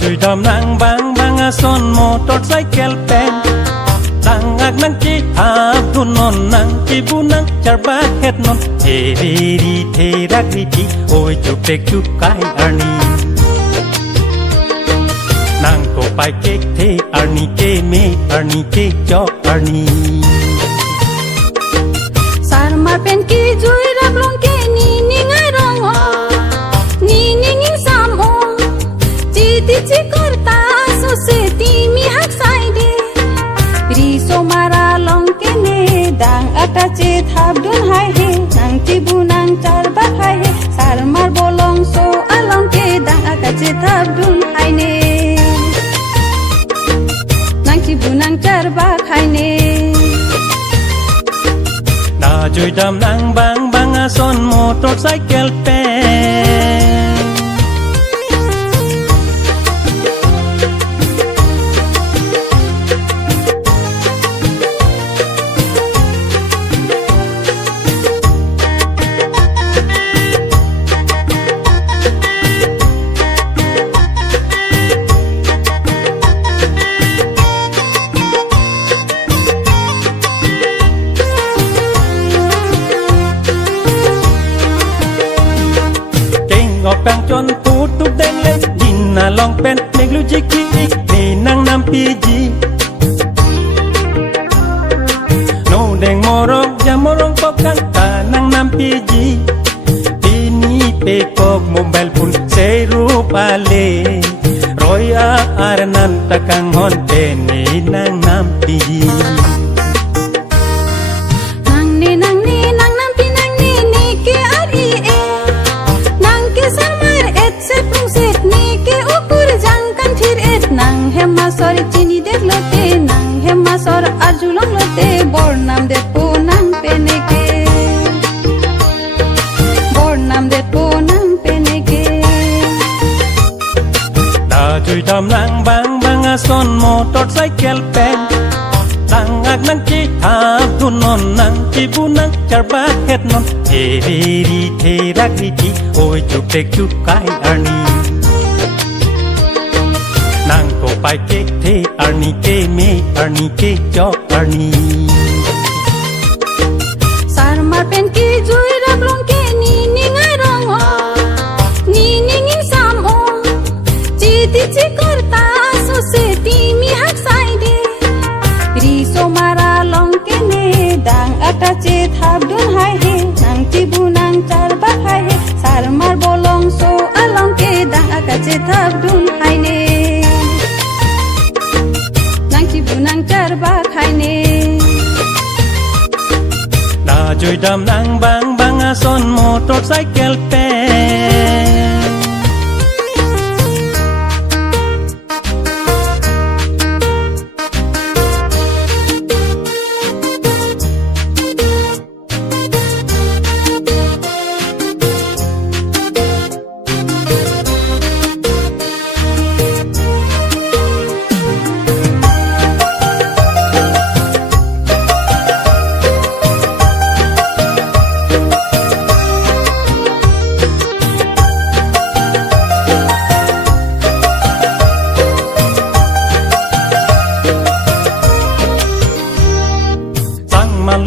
chui đom nang bang bang son motorcycle pen tang ag nang chi thap thun non nang chi bu nang char ba het non the ri the rak ri ti oi chup tek chup kai arni nang ko pai kek the arni ke me arni ke chok arni sar mar pen ki jui rak long ke ni ni ngai rong ho ni ni ngin sam ho chi ti chi korta so se ti mi hak sai de ri so mara long ke ne dang ata che thap dun hai he nang ti bu nang char ba hai he sar mar bolong so along ke dang ata che thap dun hai ne nang ti bu nang char ba hai ne na chui đom nang bang bang son motorcycle pen bang chon tutup deng le din na long pen mek lu jiki ni nang nam pi ji no deng morong ja morong pok kan ta nang nam pi ji pi ni pe kok mobile pun se rup ale roy a ar nan takang hon te ni nang nam pi ji sorry chini dek lote nang hema sor arjulong lote bor nam de po nang peneke bor nam de po nang peneke da chui đom nang bang bang son motorcycle pen tang ag nang chi thap thun non nang chi bu nang char ba het non the ri the rak ri ti oi chup tek chup kai arni nang ko pai kek the arni ke me arni ke chok arni sar mar pen ki jui rak long ke ni ni ngai rong ho ni ni ngin sam ho chi ti chi korta so se ti mi hak sai de ri so mara long ke ne dang ata che thap dun hai he nang ti bu nang char ba hai he sar mar bolong so along ke dang ata che thap dun hai ne nang char ba khai ne na chui đom nang bang bang son motorcycle pen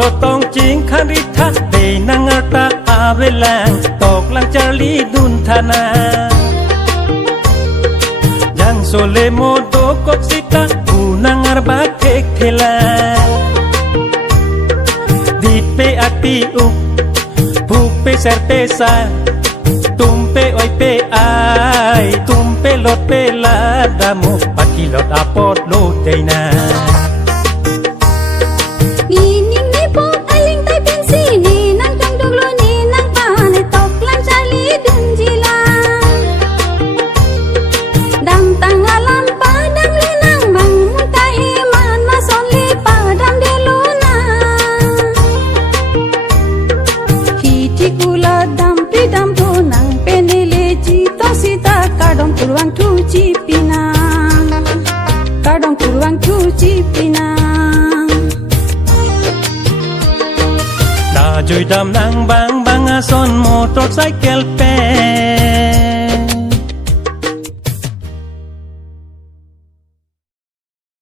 lo tong ching kharita de nang ata avelang tok lang charli dun thana yang sole modo kok sita unang arba kek thela dit pe ati u phuk pe ser pe sa tum pe oi pe ai tum pe lot pe la damo pakilot apot lo deina kurang tu cipinang kadang kurang tu cipinang da chui đom nang bang bang son motorcycle pen